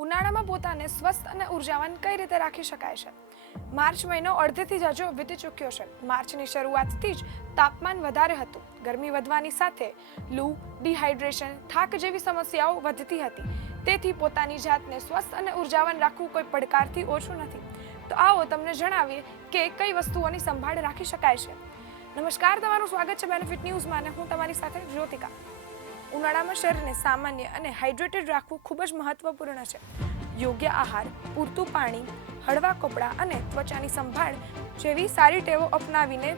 ઉનાળામાં પોતાને સ્વસ્થ અને ઉર્જાવાન કઈ રીતે રાખી શકાય છે? માર્ચ મહિનો અડધેથી જાજો વીતી ચૂક્યો છે. માર્ચની શરૂઆતથી જ તાપમાન વધારે હતું. ગરમી વધવાની સાથે લૂ, ડિહાઇડ્રેશન, થાક જેવી સમસ્યાઓ વધતી હતી. તેથી પોતાની જાતને સ્વસ્થ અને ઉર્જાવાન રાખવું કોઈ પડકારથી ઓછું નથી. તો આવો તમને જણાવીએ કે કઈ વસ્તુઓની સંભાળ રાખી શકાય છે. નમસ્કાર, તમારું સ્વાગત છે બેનિફિટ ન્યૂઝમાં અને હું તમારી સાથે જ્યોતિકા. ઉનાળામાં શરીરને સામાન્ય અને હાઇડ્રેટેડ રાખવું ખૂબ જ મહત્વપૂર્ણ છે. યોગ્ય આહાર, પૂરતું પાણી, હળવા કપડાં અને ત્વચાની સંભાળ જેવી સારી ટેવો અપનાવીને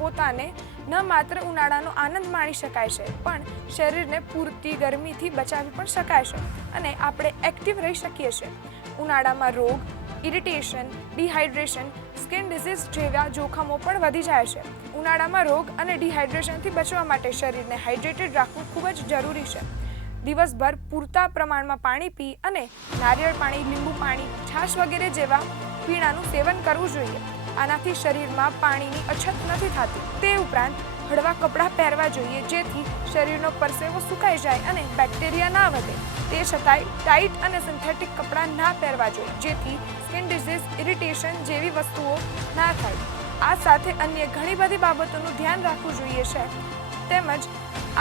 પોતાને ન માત્ર ઉનાળાનો આનંદ માણી શકાય છે, પણ શરીરને પૂરતી ગરમીથી બચાવી પણ શકાય છે અને આપણે એક્ટિવ રહી શકીએ છીએ. ઉનાળામાં રોગ, ઇરિટેશન, ડિહાઇડ્રેશન, સ્કિન ડિઝીઝ જેવા જોખમો પણ વધી જાય છે. ઉનાળામાં રોગ અને ડિહાઇડ્રેશનથી બચવા માટે શરીરને હાઇડ્રેટેડ રાખવું ખૂબ જ જરૂરી છે. દિવસભર પૂરતા પ્રમાણમાં પાણી પી અને નારિયેળ પાણી, લીંબુ પાણી, છાશ વગેરે જેવા પીણાનું સેવન કરવું જોઈએ. આનાથી શરીરમાં પાણીની અછત નથી થતી. તે ઉપરાંત હળવા કપડાં પહેરવા જોઈએ, જેથી શરીરનો પરસેવો સુકાઈ જાય અને બેક્ટેરિયા ના વધે. તે છતાંય ટાઈટ અને સિન્થેટિક કપડાં ના પહેરવા જોઈએ, જેથી સ્કિન ડિઝીઝ, ઇરિટેશન જેવી વસ્તુઓ ના થાય. આ સાથે અન્ય ઘણી બધી બાબતોનું ધ્યાન રાખવું જોઈએ છે. તેમજ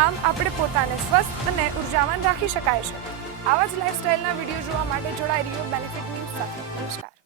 આમ આપણે પોતાને સ્વસ્થ અને ઉર્જાવાન રાખી શકાય છે. આવા જ લાઇફસ્ટાઇલના વિડીયો જોવા માટે જોડાઈ રહ્યો બેનિફિટ ન્યૂઝ સાથે. નમસ્કાર.